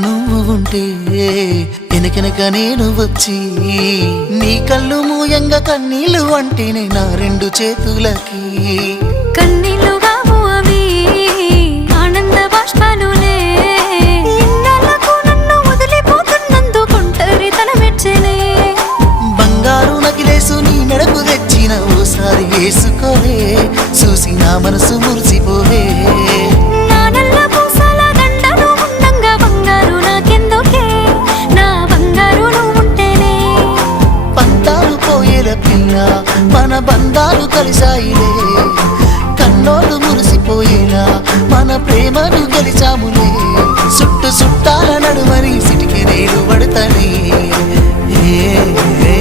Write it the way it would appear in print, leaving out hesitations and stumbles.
నువ్వు ఉంటే వెనకెనక నేను వచ్చి నీ కళ్ళు మూయంగా కన్నీళ్ళు అంటేనే నా రెండు చేతులకి కన్నీళ్ళుగావు అవి ఆనంద బాష్పాలులే ఇన్నాళ్ళకు నన్ను వదిలిపోతున్నందుకు ఒంటరితనం మెచ్చనే బంగారు నకిలేసు నీ మెడకు తెచ్చిన ఓసారి వేసుకోవే చూసి నా మనసు మురిసిపోవే మన బంధాలు కలిసాయిలే కన్నోళ్ళు మురిసిపోయేలా మన ప్రేమను గెలిచాములే చుట్టాల నడుమని సిటికి నేను పడతానే